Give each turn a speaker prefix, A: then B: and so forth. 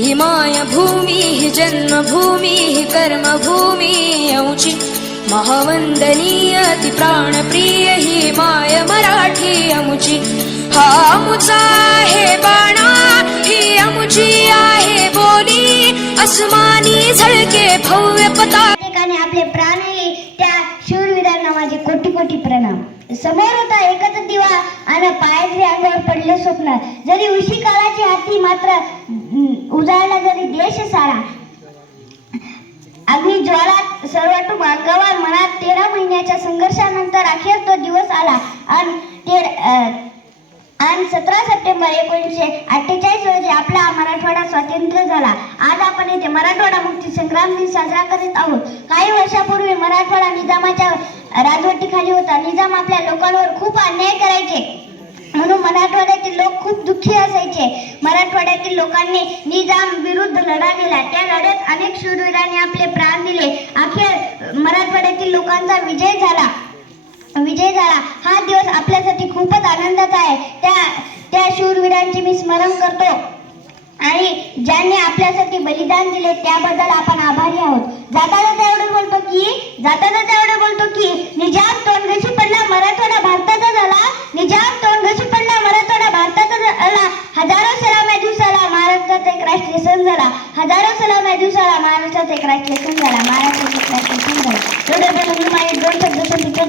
A: ही मायभूमी ही जन्मभूमी ही कर्मभूमी अमुची महावंदनीय ती प्राणप्रिय ही माय मराठी अमुची हा अमुचा आहे बाणा ही अमुची आहे बोली अस्मानी झळके भव्य पता
B: आपले प्राणही त्या शूरवीरांना माझे कोटी कोटी प्रणाम. समोर होता एकच दिवा आणि पायातले अंगावर पडले स्वप्न. जरी उशी काळाची हाती मात्र उजाळला जरी देश सारा अग्नी ज्वालात सर्वटू अंगावर मनात तेरा महिन्याच्या संघर्षानंतर अखेर तो दिवस आला. आणि ते आणि सतरा सप्टेंबर एकोणीसशे अठ्ठेचाळीस रोजी आपला मराठवाडा स्वातंत्र्य झाला. आज आपण येथे मराठवाडा मुक्ती संग्राम दिन साजरा करीत आहोत. काही वर्षापूर्वी मराठवाडा निजामाच्या राजवटीखाली होता. निजाम आपल्या लोकांवर खूप अन्याय करायचे म्हणून मराठवाड्यातील लोक खूप दुःखी असायचे. मराठवाड्यातील लोकांनी निजाम विरुद्ध लढा दिला. त्या लढ्यात अनेक शूरवीरांनी आपले प्राण दिले. अखेर मराठवाड्यातील लोकांचा विजय झाला. विजय झाला. हा दिवस आपल्यासाठी खूपच आनंदाचा आहे. त्या त्या शूरवीरांची मी स्मरण करतो. आणि ज्यांनी आपल्यासाठी बलिदान दिले त्याबद्दल आपण आभारी आहोत. जाता जाता एवढं बोलतो की जाता जाता एवढं बोलतो की निजाम तोंडघशी पडला मराठवाडा भारताचा झाला निजाम तोंडघशी पडला मराठवाडा भारताचा झाला हजारो सलाम्या दिवसाला महाराष्ट्राचा सण झाला हजारो सलाम सलाम्या दिवसाला महाराष्ट्राचा एक राष्ट्रीय सण झाला महाराष्ट्राचा एक राष्ट्रीय सण झाला एवढे पण माझे दोन शब्द संपितो